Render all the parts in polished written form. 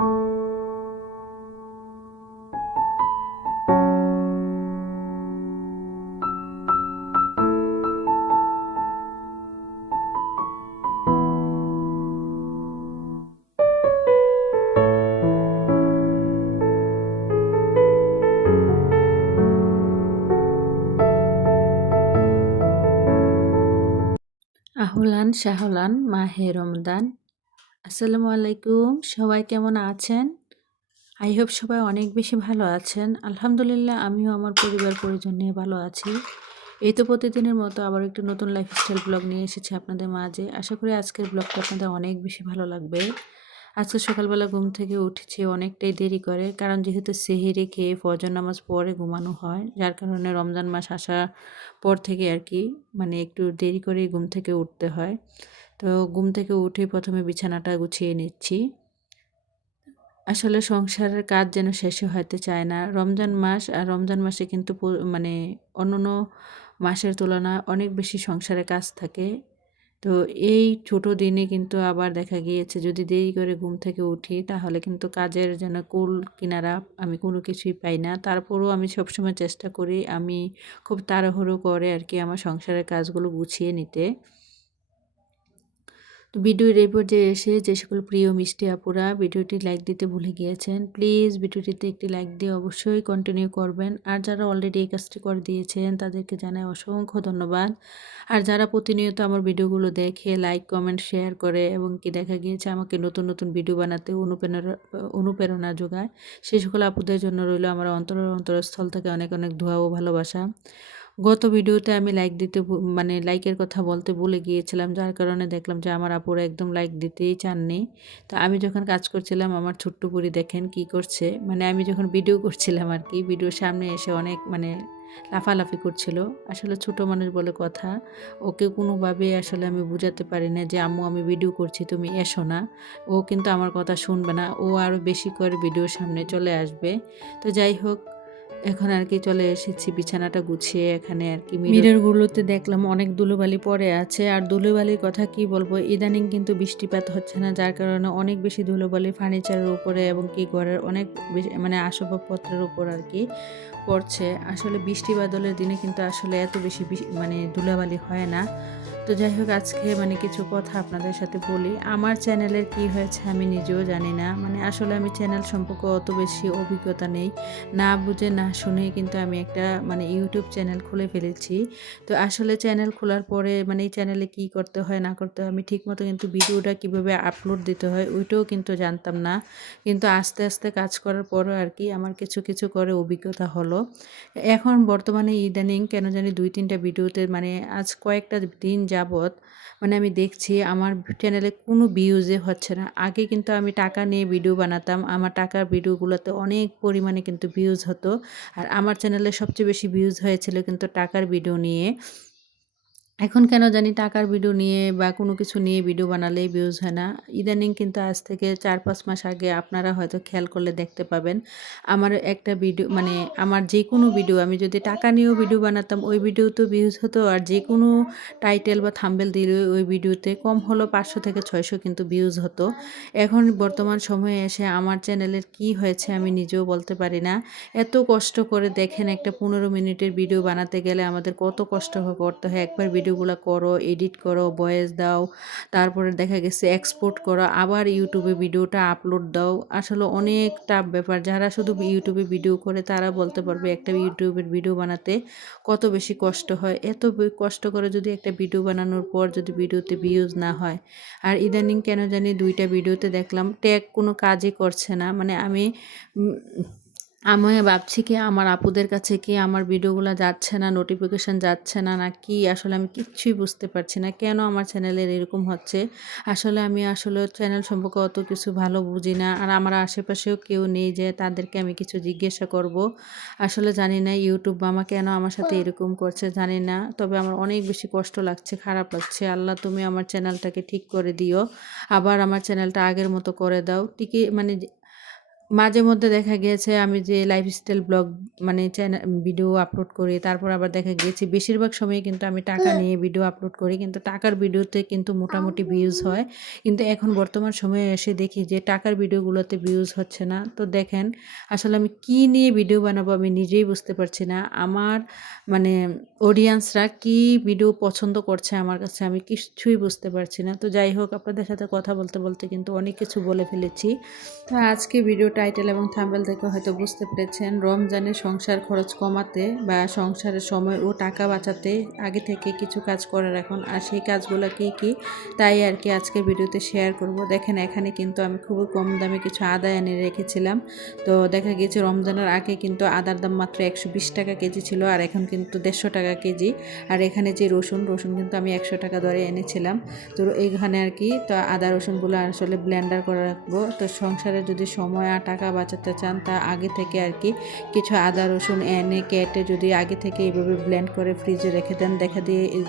আহলান শাহলান মাহে রমদান। আসসালামু আলাইকুম, সবাই কেমন আছেন? আই হোপ সবাই অনেক বেশি ভালো আছেন। আলহামদুলিল্লাহ, আমিও আমার পরিবার পরিজন নিয়ে ভালো আছি। এই তো প্রতিদিনের মতো আবার একটু নতুন লাইফস্টাইল ব্লগ নিয়ে এসেছি আপনাদের মাঝে। আশা করি আজকের ব্লগটা আপনাদের অনেক বেশি ভালো লাগবে। আজকে সকালবেলা ঘুম থেকে উঠেছি অনেকটাই দেরি করে, কারণ যেহেতু সেহরি খেয়ে ফজর নামাজ পরে ঘুমানো হয়, যার কারণে রমজান মাস আসার পর থেকে আর কি মানে একটু দেরি করেই ঘুম থেকে উঠতে হয়। তো ঘুম থেকে উঠে প্রথমে বিছানাটা গুছিয়ে নিচ্ছি। আসলে সংসারের কাজ যেন শেষে হতে চায় না। রমজান মাস, আর রমজান মাসে কিন্তু মানে অন্যান্য মাসের তুলনায় অনেক বেশি সংসারে কাজ থাকে। তো এই ছোট দিনে কিন্তু আবার দেখা গিয়েছে যদি দেরি করে ঘুম থেকে উঠি, তাহলে কিন্তু কাজের যেন কুল কিনারা আমি কোনো কিছুই পাই না। তারপরেও আমি সবসময় চেষ্টা করি আমি খুব তাড়াহুড়ো করে আর কি আমার সংসারের কাজগুলো গুছিয়ে নিতে। তো ভিডিওর এই পর্যায়ে এসে যে সকল প্রিয় মিষ্টি আপুরা ভিডিওটি লাইক দিতে ভুলে গিয়েছেন, প্লিজ ভিডিওটিতে একটি লাইক দিয়ে অবশ্যই কন্টিনিউ করবেন। আর যারা অলরেডি এই কাজটি করে দিয়েছেন তাদেরকে জানাই অসংখ্য ধন্যবাদ। আর যারা প্রতিনিয়ত আমার ভিডিওগুলো দেখে লাইক কমেন্ট শেয়ার করে এবং কি দেখা গিয়েছে আমাকে নতুন নতুন ভিডিও বানাতে অনুপ্রেরণা যোগায়, সেই সকল আপুদের জন্য রইল আমার অন্তরস্থল থেকে অনেক অনেক দোয়া ও ভালোবাসা। গত ভিডিওতে আমি লাইক দিতে মানে লাইকের কথা বলতে ভুলে গিয়েছিলাম, যার কারণে দেখলাম যে আমার আপুরা একদম লাইক দিতেই চাননি। তো আমি যখন কাজ করছিলাম আমার ছোট্ট পরি দেখেন কি করছে, মানে আমি যখন ভিডিও করছিলাম আর কি, ভিডিওর সামনে এসে অনেক মানে লাফালাফি করছিল। আসলে ছোট মানুষ বলে কথা, ওকে কোনোভাবে আসলে আমি বুঝাতে পারি না যে আম্মু আমি ভিডিও করছি তুমি এসো না। ও কিন্তু আমার কথা শুনবে না, ও আরও বেশি করে ভিডিওর সামনে চলে আসবে। তো যাই হোক, এখন আর কি চলে এসেছি বিছানাটা গুছিয়ে। এখানে আর কি মিররগুলোতে দেখলাম অনেক ধুলোবালি পড়ে আছে, আর ধুলোবালির কথা কি বলবো, ইদানিং কিন্তু বৃষ্টিপাত হচ্ছে না, যার কারণে অনেক বেশি ধুলোবালি ফার্নিচারের উপরে এবং কি ঘরের অনেক বেশি মানে আসবাবপত্রের উপর আর কি পড়ছে। আসলে বৃষ্টি বাদলের দিনে কিন্তু আসলে এত বেশি মানে ধুলোবালি হয় না। তো যাই হোক, আজকে মানে কিছু কথা আপনাদের সাথে বলি। আমার চ্যানেলের কি হয়েছে আমি নিজেও জানি না, মানে আসলে আমি চ্যানেল সম্পর্কে অত বেশি অভিজ্ঞতা নেই। না বুঝে না শুনে কিন্তু আমি একটা মানে ইউটিউব চ্যানেল খুলে ফেলেছি। তো আসলে চ্যানেল খোলার পরে মানে এই চ্যানেলে কি করতে হয় না করতে হয়, আমি ঠিকমতো কিন্তু ভিডিওটা কিভাবে আপলোড দিতে হয় ওইটাও কিন্তু জানতাম না। কিন্তু আস্তে আস্তে কাজ করার পরও আর কি আমার কিছু কিছু করে অভিজ্ঞতা হলো। এখন বর্তমানে ইদানিং কেন জানি 2-3টা ভিডিওতে মানে আজ কয়েকটা দিন যাবৎ মানে আমি দেখছি আমার চ্যানেলে কোনো ভিউজে হচ্ছে না। আগে কিন্তু আমি টাকা নিয়ে ভিডিও বানাতাম, আমার টাকার ভিডিওগুলোতে অনেক পরিমাণে কিন্তু ভিউজ হতো। আর আমার চ্যানেলে সবচেয়ে বেশি ভিউজ হয়েছিল কিন্তু টাকার ভিডিও নিয়ে। এখন কেন জানি টাকার ভিডিও নিয়ে বা কোনো কিছু নিয়ে ভিডিও বানালেই ভিউজ হয় না। ইদানিং কিন্তু আজ থেকে 4-5 মাস আগে আপনারা হয়তো খেয়াল করলে দেখতে পাবেন, আমার একটা ভিডিও মানে আমার যে কোনো ভিডিও আমি যদি টাকা নিয়েও ভিডিও বানাতাম ওই ভিডিওতেও ভিউজ হতো, আর যে কোনো টাইটেল বা থাম্বনেল দিলে ওই ভিডিওতে কম হলো 500 থেকে 600 কিন্তু ভিউজ হতো। এখন বর্তমান সময়ে এসে আমার চ্যানেলের কি হয়েছে আমি নিজেও বলতে পারি না। এত কষ্ট করে দেখেন, একটা 15 মিনিটের ভিডিও বানাতে গেলে আমাদের কত কষ্ট করতে হয়। একবার ভিডিওগুলো করো, এডিট করো, ভয়েস দাও, তারপরে দেখা গেছে এক্সপোর্ট করো, আবার ইউটিউবে ভিডিওটা আপলোড দাও। আসলে অনেক টাফ ব্যাপার। যারা শুধু ইউটিউবে ভিডিও করে তারা বলতে পারবে একটা ইউটিউবের ভিডিও বানাতে কত বেশি কষ্ট হয়। এত কষ্ট করে যদি একটা ভিডিও বানানোর পর যদি ভিডিওতে ভিউজ না হয়। আর ইদানিং কেন জানি 2টা ভিডিওতে দেখলাম ট্যাগ কোনো কাজই করছে না। মানে আমি ভাবছি কি আমার আপুদের কাছে কি আমার ভিডিওগুলো যাচ্ছে না, নোটিফিকেশন যাচ্ছে না, না কি আসলে আমি কিচ্ছুই বুঝতে পারছি না কেন আমার চ্যানেলের এরকম হচ্ছে। আসলে আমি আসলে চ্যানেল সম্পর্কে অত কিছু ভালো বুঝি না, আর আমার আশেপাশেও কেউ নেই যে তাদেরকে আমি কিছু জিজ্ঞাসা করব। আসলে জানি না ইউটিউব মামা কেন আমার সাথে এরকম করছে, জানি না। তবে আমার অনেক বেশি কষ্ট লাগছে, খারাপ লাগছে। আল্লাহ তুমি আমার চ্যানেলটাকে ঠিক করে দিও, আবার আমার চ্যানেলটা আগের মতো করে দাও। টিকে মানে মাঝে মধ্যে দেখা গিয়েছে আমি যে লাইফস্টাইল ব্লগ মানে চ্যানেল ভিডিও আপলোড করি, তারপর আবার দেখা গিয়েছে বেশিরভাগ সময় কিন্তু আমি টাকা নিয়ে ভিডিও আপলোড করি, কিন্তু টাকার ভিডিওতে কিন্তু মোটামুটি ভিউজ হয়। কিন্তু এখন বর্তমান সময়ে এসে দেখি যে টাকার ভিডিওগুলোতে ভিউজ হচ্ছে না। তো দেখেন আসলে আমি কি নিয়ে ভিডিও বানাবো আমি নিজেই বুঝতে পারছি না। আমার মানে অডিয়েন্সরা কি ভিডিও পছন্দ করছে আমার কাছে আমি কিছুই বুঝতে পারছি না। তো যাই হোক, আপনাদের সাথে কথা বলতে বলতে কিন্তু অনেক কিছু বলে ফেলেছি। তো আজকে ভিডিও টাইটেল এবং থাম্বনেল থেকে হয়তো বুঝতে পেরেছেন, রমজানে সংসার খরচ কমাতে বা সংসারের সময় ও টাকা বাঁচাতে আগে থেকে কিছু কাজ করে রাখুন। আর সেই কাজগুলো কী কী তাই আর কি আজকে ভিডিওতে শেয়ার করব। দেখেন এখানে কিন্তু আমি খুবই কম দামে কিছু আদা এনে রেখেছিলাম। তো দেখা গিয়েছে রমজানের আগে কিন্তু আদার দাম মাত্র 120 টাকা কেজি ছিল, আর এখন কিন্তু 150 টাকা কেজি। আর এখানে যে রসুন কিন্তু আমি 100 টাকা দরে এনেছিলাম। তো এইখানে আর কি তো আদা রসুনগুলো আসলে ব্লেন্ডার করে রাখবো। তো সংসারে যদি সময় আর টাকা বাঁচাতে চান তা আগে থেকে আর কি কিছু আদা রসুন এনে কেটে যদি আগে থেকে এইভাবে ব্লেন্ড করে ফ্রিজে রেখে দেন,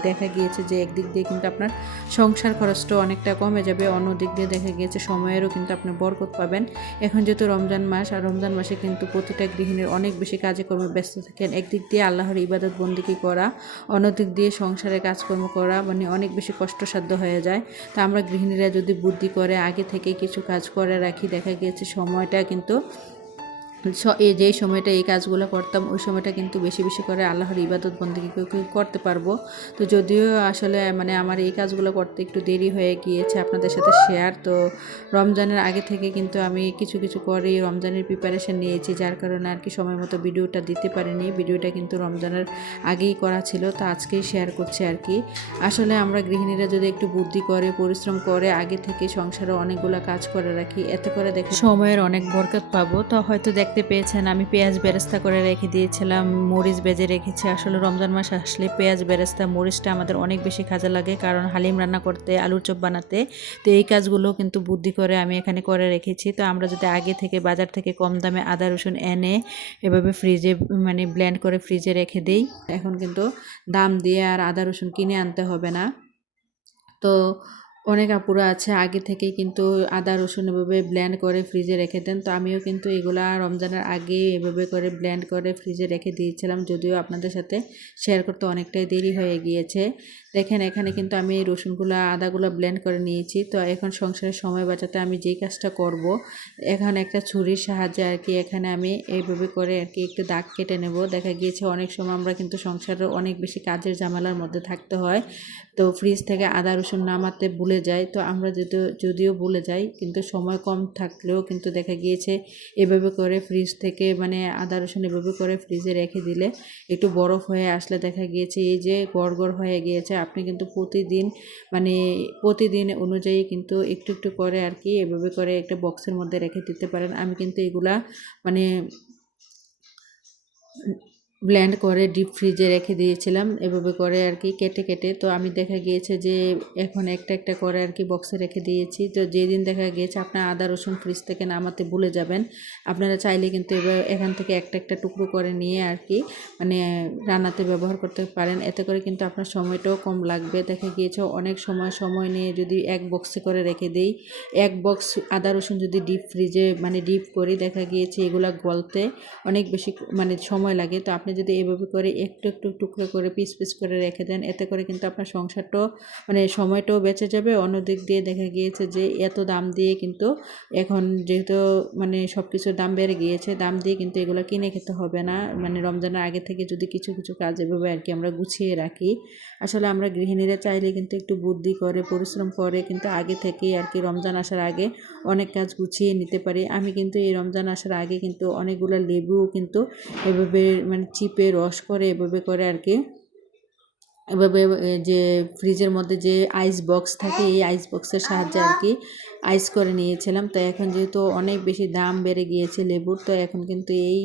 দেখা গিয়েছে যে একদিক দিয়ে কিন্তু আপনার সংসার খরচটা অনেকটা কমে যাবে, অন্য দিক দিয়ে দেখা গিয়েছে সময়েরও কিন্তু আপনি বরকত পাবেন। এখন যেহেতু রমজান মাস, আর রমজান মাসে কিন্তু প্রতিটা গৃহিণীর অনেক বেশি কাজে কর্মে ব্যস্ত থাকেন। একদিক দিয়ে আল্লাহর ইবাদত বন্দিগি করা, অন্যদিক দিয়ে সংসারের কাজকর্ম করা মানে অনেক বেশি কষ্টসাধ্য হয়ে যায়। তো আমরা গৃহিণীরা যদি বুদ্ধি করে আগে থেকে কিছু কাজ করে রাখি, দেখা গিয়েছে সময়টা কিন্তু এই যেই সময়টা এই কাজগুলো করতাম ওই সময়টা কিন্তু বেশি বেশি করে আল্লাহর ইবাদত বন্দেগী করতে পারবো। তো যদিও আসলে মানে আমার এই কাজগুলো করতে একটু দেরি হয়ে গিয়েছে আপনাদের সাথে শেয়ার। তো রমজানের আগে থেকে কিন্তু আমি কিছু কিছু করে রমজানের প্রিপারেশন নিয়েছি, যার কারণে আর কি সময় মতো ভিডিওটা দিতে পারিনি। ভিডিওটা কিন্তু রমজানের আগেই করা ছিল, তো আজকেই শেয়ার করছি আর কি। আসলে আমরা গৃহিণীরা যদি একটু বুদ্ধি করে পরিশ্রম করে আগে থেকে সংসারে অনেকগুলো কাজ করে রাখি, এতে করে দেখে সময়ের অনেক বরকত পাবো। তো হয়তো দেখতে পেয়েছেন আমি পেঁয়াজ বেরেস্তা করে রেখে দিয়েছিলাম, মরিচ বেজে রেখেছি। আসলে রমজান মাস আসলে পেঁয়াজ বেরেস্তা মরিচটা আমাদের অনেক বেশি কাজে লাগে, কারণ হালিম রান্না করতে, আলুর চপ বানাতে। তো এই কাজগুলো কিন্তু বুদ্ধি করে আমি এখানে করে রেখেছি। তো আমরা যদি আগে থেকে বাজার থেকে কম দামে আদা রসুন এনে এভাবে ফ্রিজে মানে ব্লেন্ড করে ফ্রিজে রেখে দিই, এখন কিন্তু দাম দিয়ে আর আদা রসুন কিনে আনতে হবে না। তো অনেক আপুরা আছে আগে থেকেই কিন্তু আদা রসুন এভাবে ব্লেন্ড করে ফ্রিজে রেখে দেন। তো আমিও কিন্তু এগুলা রমজানের আগে এভাবে করে ব্লেন্ড করে ফ্রিজে রেখে দিয়েছিলাম, যদিও আপনাদের সাথে শেয়ার করতে অনেকটাই দেরি হয়ে গিয়েছে। দেখেন এখানে কিন্তু আমি এই রসুনগুলো আদাগুলো ব্লেন্ড করে নিয়েছি। তো এখন সংসারের সময় বাঁচাতে আমি যেই কাজটা করব, এখন একটা ছুরির সাহায্যে আর কি এখানে আমি এইভাবে করে আর কি একটু দাগ কেটে নেব। দেখা গিয়েছে অনেক সময় আমরা কিন্তু সংসারে অনেক বেশি কাজের ঝামেলার মধ্যে থাকতে হয়, তো ফ্রিজ থেকে আদা রসুন নামাতে ভুলে যাই। তো আমরা যদিও ভুলে যাই, কিন্তু সময় কম থাকলেও কিন্তু দেখা গিয়েছে এভাবে করে ফ্রিজ থেকে মানে আদা রসুন এভাবে করে ফ্রিজে রেখে দিলে একটু বরফ হয়ে আসলে দেখা গিয়েছে এই যে গড় হয়ে গিয়েছে, আপনি কিন্তু প্রতিদিন অনুযায়ী কিন্তু একটু একটু করে আর কি এভাবে করে একটা বক্সের মধ্যে রেখে দিতে পারেন। আমি কিন্তু এগুলা মানে ব্লেন্ড করে ডিপ ফ্রিজে রেখে দিয়েছিলাম এভাবে করে আর কি কেটে কেটে। তো আমি দেখা গিয়েছে যে এখন একটা একটা করে আর কি বক্সে রেখে দিয়েছি। তো যেদিন দেখা গিয়েছে আপনার আদা রসুন ফ্রিজ থেকে নামাতে ভুলে যাবেন, আপনারা চাইলে কিন্তু এবার এখান থেকে একটা একটা টুকরো করে নিয়ে আর কি মানে রান্নাতে ব্যবহার করতে পারেন। এতে করে কিন্তু আপনার সময়টাও কম লাগবে। দেখা গিয়েছে অনেক সময় নিয়ে যদি এক বক্সে করে রেখে দিই, এক বক্স আদা রসুন যদি ডিপ ফ্রিজে মানে ডিপ করি, দেখা গিয়েছে এগুলা গলতে অনেক বেশি মানে সময় লাগে। তো আপনি যদি এভাবে করে একটু একটু টুকরো করে পিস করে রেখে দেন, এতে করে কিন্তু আপনার সংসারটাও মানে সময়টাও বেঁচে যাবে। অন্যদিক দিয়ে দেখা গিয়েছে যে এত দাম দিয়ে কিন্তু এখন যেহেতু মানে সব কিছুর দাম বেড়ে গিয়েছে, দাম দিয়ে কিন্তু এগুলো কিনে খেতে হবে না। মানে রমজানের আগে থেকে যদি কিছু কিছু কাজ এভাবে আর কি আমরা গুছিয়ে রাখি, আসলে আমরা গৃহিণীরা চাইলে কিন্তু একটু বুদ্ধি করে পরিশ্রম করে কিন্তু আগে থেকেই আর কি রমজান আসার আগে অনেক কাজ গুছিয়ে নিতে পারি। আমি কিন্তু এই রমজান আসার আগে কিন্তু অনেকগুলো লেবুও কিন্তু এভাবে মানে চিপে রস করে এভাবে করে আর কি এভাবে যে ফ্রিজের মধ্যে যে আইস বক্স থাকে এই আইস বক্সের সাহায্যে আর কি আইস করে নিয়েছিলাম। তো এখন যেহেতু অনেক বেশি দাম বেড়ে গিয়েছে লেবুর, তো এখন কিন্তু এই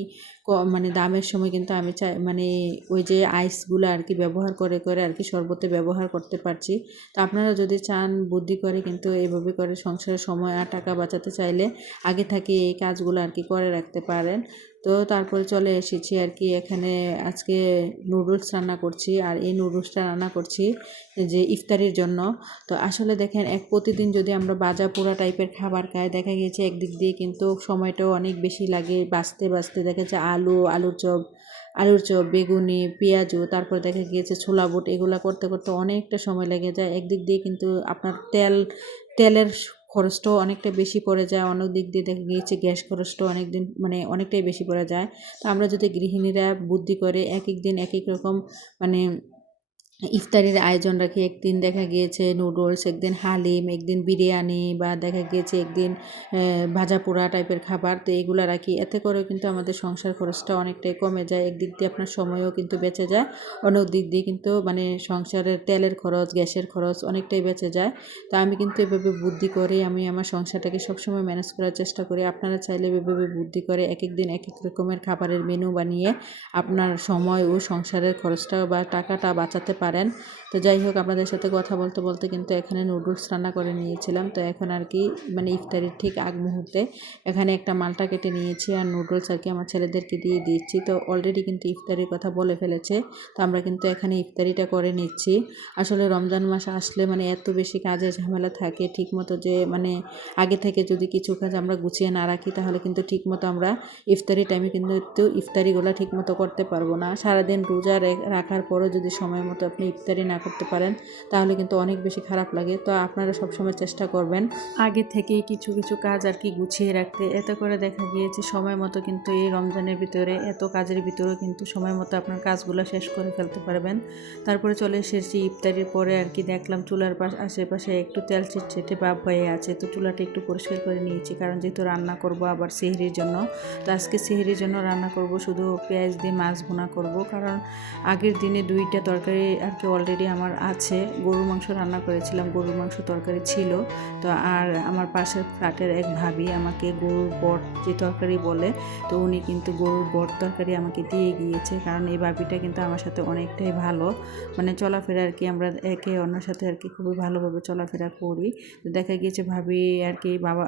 মানে দামের সময় কিন্তু আমি চাই মানে ওই যে আইসগুলো আর কি ব্যবহার করে আর কি শরবতে ব্যবহার করতে পারছি। তো আপনারা যদি চান বুদ্ধি করে কিন্তু এভাবে করে সংসারের সময় আর টাকা বাঁচাতে চাইলে আগে থেকে এই কাজগুলো আর কি করে রাখতে পারেন। তো তারপরে চলে এসেছি আর কি এখানে আজকে নুডলস রান্না করছি, আর এই নুডলসটা রান্না করছি যে ইফতারির জন্য। তো আসলে দেখেন প্রতিদিন যদি আমরা ভাজা পোড়া টাইপের খাবার খাই, দেখা গিয়েছে একদিক দিয়ে কিন্তু সময়টাও অনেক বেশি লাগে বাঁচতে দেখা যাচ্ছে আলুর চপ, বেগুনি, পেঁয়াজু, তারপর দেখা গিয়েছে ছোলা বুট, এগুলো করতে করতে অনেকটা সময় লেগে যায়। একদিক দিয়ে কিন্তু আপনার তেলের খরচটাও অনেকটা বেশি পড়ে যায়, অনেক দিক দিয়ে দেখা গিয়েছে গ্যাস খরচটাও অনেকটাই বেশি পড়ে যায়। তো আমরা যদি গৃহিণীরা বুদ্ধি করে এক এক দিন এক এক রকম মানে ইফতারির আয়োজন রাখি, একদিন দেখা গিয়েছে নুডলস, একদিন হালিম, একদিন বিরিয়ানি, বা দেখা গিয়েছে একদিন ভাজা পোড়া টাইপের খাবার, তো এগুলো রাখি। এতে করেও কিন্তু আমাদের সংসার খরচটা অনেকটাই কমে যায়, একদিক দিয়ে আপনার সময়ও কিন্তু বেঁচে যায়, অন্য দিক দিয়ে কিন্তু সংসারের তেলের খরচ, গ্যাসের খরচ অনেকটাই বেঁচে যায়। তো আমি কিন্তু এভাবে বুদ্ধি করে আমি আমার সংসারটাকে সবসময় ম্যানেজ করার চেষ্টা করি। আপনারা চাইলে এভাবে বুদ্ধি করে এক এক দিন এক এক রকমের খাবারের মেনু বানিয়ে আপনার সময় ও সংসারের খরচটা বা টাকাটা বাঁচাতে পারেন। তো যাই হোক, আপনাদের সাথে কথা বলতে বলতে কিন্তু এখানে নুডলস রান্না করে নিয়েছিলাম। তো এখন আর কি ইফতারির ঠিক আগ মুহূর্তে এখানে একটা মালটা কেটে নিয়েছি, আর নুডলস আর কি আমার ছেলেদেরকে দিয়ে দিচ্ছি। তো অলরেডি কিন্তু ইফতারির কথা বলে ফেলেছে, তো আমরা কিন্তু এখানে ইফতারিটা করে নিচ্ছি। আসলে রমজান মাস আসলে এত বেশি কাজে ঝামেলা থাকে, ঠিকমতো যে আগে থেকে যদি কিছু কাজ আমরা গুছিয়ে না রাখি, তাহলে কিন্তু ঠিকমতো আমরা ইফতারি টাইমে কিন্তু ইফতারিগুলো ঠিকমতো করতে পারবো না। সারাদিন রোজা রাখার পরও যদি সময় মতো আপনি ইফতারি না করতে পারেন, তাহলে কিন্তু অনেক বেশি খারাপ লাগে। তো আপনারা সবসময় চেষ্টা করবেন আগে থেকেই কিছু কিছু কাজ আর কি গুছিয়ে রাখতে। এতে করে দেখা গিয়েছে সময় মতো কিন্তু এই রমজানের ভিতরে এত কাজের ভিতরেও কিন্তু সময় মতো আপনার কাজগুলো শেষ করে ফেলতে পারবেন। তারপরে চলে এসেছি ইফতারির পরে আর কি, দেখলাম চুলার আশেপাশে একটু তেল চিটচিটে ভাব হয়ে আছে, তো চুলাটা একটু পরিষ্কার করে নিয়েছি, কারণ যেহেতু রান্না করব আবার সেহরির জন্য। তো আজকে সেহরির জন্য রান্না করব শুধু পেঁয়াজ দিয়ে মাছ ভুনা করব, কারণ আগের দিনে 2টা তরকারি আর কি অলরেডি আমার আছে। গরুর মাংস রান্না করেছিলাম, গরুর মাংস তরকারি ছিল। তো আর আমার পাশের ফ্ল্যাটের এক ভাবি আমাকে গরুর বট যে তরকারি বলে, তো উনি কিন্তু গরুর বট তরকারি আমাকে দিয়ে গিয়েছে, কারণ এই ভাবিটা কিন্তু আমার সাথে অনেকটাই ভালো, চলাফেরা আর কি আমরা একে অন্যের সাথে আর কি খুবই ভালোভাবে চলাফেরা করি। তো দেখা গিয়েছে ভাবি আর কি বাবা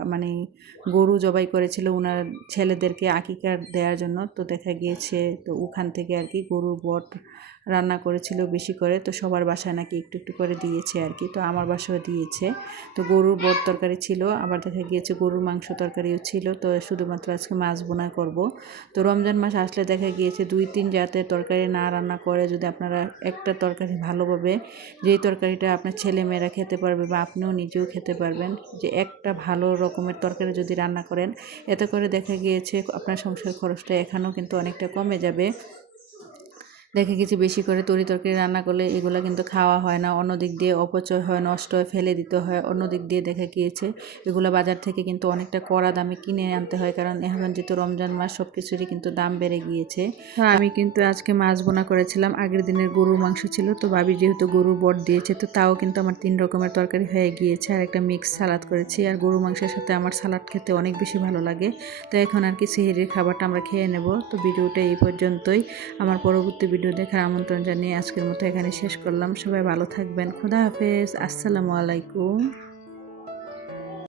গরু জবাই করেছিল ওনার ছেলেদেরকে আকিকা দেওয়ার জন্য। তো দেখা গিয়েছে তো ওখান থেকে আর কি গরুর বট রান্না করেছিল বেশি করে, তো সবার বাসায় নাকি একটু একটু করে দিয়েছে আর কি, তো আমার বাসায়ও দিয়েছে। তো গরুর বট তরকারি ছিল, আবার দেখা গিয়েছে গরুর মাংস তরকারিও ছিল। তো শুধুমাত্র আজকে মাছ বোনা করব। তো রমজান মাস আসলে দেখা গিয়েছে 2-3 জাতের তরকারি না রান্না করে যদি আপনারা একটা তরকারি ভালোভাবে, যেই তরকারিটা আপনার ছেলেমেয়েরা খেতে পারবে বা আপনিও নিজেও খেতে পারবেন, যে একটা ভালো রকমের তরকারি যদি রান্না করেন, এতে করে দেখা গিয়েছে আপনার সংসার খরচটা এখানেও কিন্তু অনেকটা কমে যাবে। দেখা গেছে বেশি করে তরকারি রান্না করলে এগুলো কিন্তু খাওয়া হয় না, অন্যদিক দিয়ে অপচয় হয়, নষ্ট হয়, ফেলে দিতে হয়। অন্যদিক দিয়ে দেখা গিয়েছে এগুলো বাজার থেকে কিন্তু অনেকটা কড়া দামে কিনে আনতে হয়, কারণ এখন যেহেতু রমজান মাস সব কিছুরই কিন্তু দাম বেড়ে গিয়েছে। আমি কিন্তু আজকে মাছ বোনা করেছিলাম, আগের দিনের গরুর মাংস ছিল, তো ভাবি যেহেতু গরুর বট দিয়েছে, তো তাও কিন্তু আমার 3 রকমের তরকারি হয়ে গিয়েছে, আর একটা মিক্স সালাদ করেছি। আর গরুর মাংসের সাথে আমার সালাদ খেতে অনেক বেশি ভালো লাগে। তো এখন আর কি সেহরির খাবারটা আমরা খেয়ে নেব। তো ভিডিওটা এই পর্যন্তই। আমার পরবর্তী ভিডিও দেখার আমন্ত্রণ জানিয়ে আজকের মতো এখানে শেষ করলাম। সবাই ভালো থাকবেন। খোদা হাফেজ। আসসালামু আলাইকুম।